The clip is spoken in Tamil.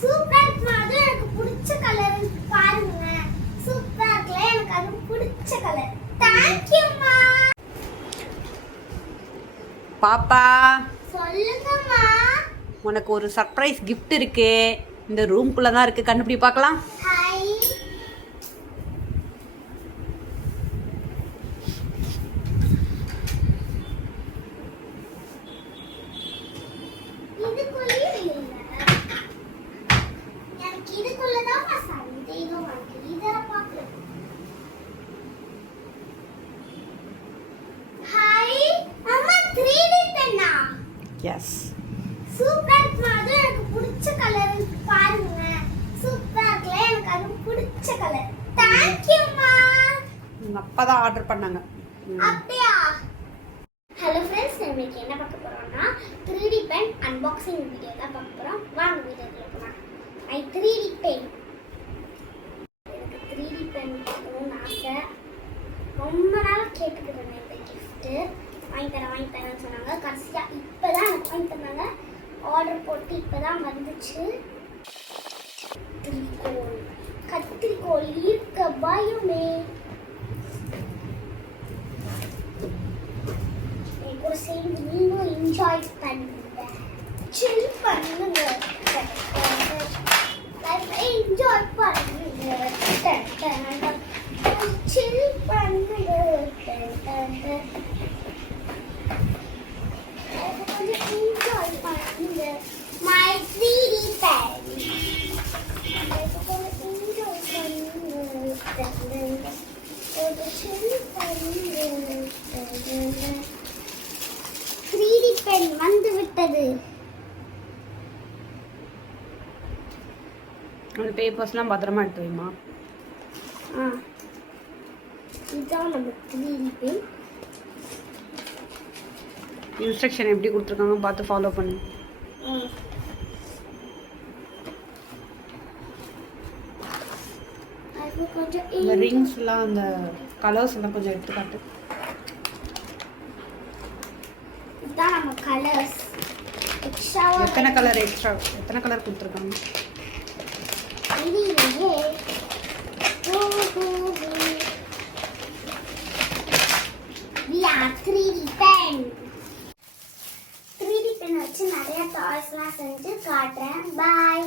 சூப்பரா இருக்குமா? அது எனக்கு பிடிச்ச கலர் பாருங்க. சூப்பரா இருக்குல, எனக்கு அது பிடிச்ச கலர். Thank you மா. பாப்பா சொல்லுங்கம்மா. உனக்கு ஒரு சர்ப்ரைஸ் gift இருக்கு. இந்த ரூம்குள்ள தான் இருக்கு. கண்டுபிடி பார்க்கலாம். ஹாய். இதுக்குள்ளே இல்ல. எனக்கு இதுக்குள்ள தான் சந்தேகம் இருக்கு. இத பார்க்கலாம். ஹாய். அம்மா 3D பென்னா. எஸ். சூப்பரா இருக்குமா? அது எனக்கு பிடிச்ச கலர் பாருங்க. சூப்பரா இருக்குல, எனக்கு அது பிடிச்ச கலர். Thank you மா. உங்க அப்பா தான் ஆர்டர் பண்ணாங்க. அப்படியா? ஹலோ ஃப்ரெண்ட்ஸ், இன்னைக்கு என்ன பார்க்க போறோம்னா 3D பென் அன்பாக்சிங் வீடியோ தான் பார்க்க போறோம். வாங்க வீடியோக்குள்ள போலாம். ஐ 3D பென். எனக்கு 3D பென் வாங்கணும்னு ஆசை. ரொம்ப நாளா கேட்டுக்கிறேன் இந்த gift. வாங்கி தரேன்னு சொன்னாங்க. கடைசியா இப்பதான் எனக்கு வாங்கி தந்தாங்க. ஆர்டர் போட்டு இப்பதான் வந்துச்சு. கத்திரிக்கோல் இருக்க பயமே. என் கூட சேர்ந்து நீங்களும் என்ஜாய் பண்ணுங்க. சில் பண்ணுங்க. என்ஜாய் பண்ணுங்க. சில் பண்ணுங்க. Enjoy பண்ணுங்க. My 3D pen. Enjoy பண்ணுங்க. chill பண்ணுங்க. 3D pen வந்து விட்டது. அந்த பேப்பர்ஸ்லாம் பத்திரமா எடுத்து வைமா. இதான் நம்ம 3D pen. இன்ஸ்ட்ரக்ஷன் எப்படி கொடுத்துருக்காங்க பார்த்து ஃபாலோ பண்ணு. இந்த ரிங்ஸ்லாம் அந்த கலர்ஸ் எல்லாம் கொஞ்சம் எடுத்து காட்டு. இதான் நம்ம கலர்ஸ். எத்தனை கலர் எக்ஸ்ட்ரா எத்தனை கலர் கொடுத்துருக்காங்க? இதுலயே we are 3D pen. 3D pen வச்சு நிறைய டாய்ஸ்லாம் செஞ்சு காட்டுறேன். பாய்.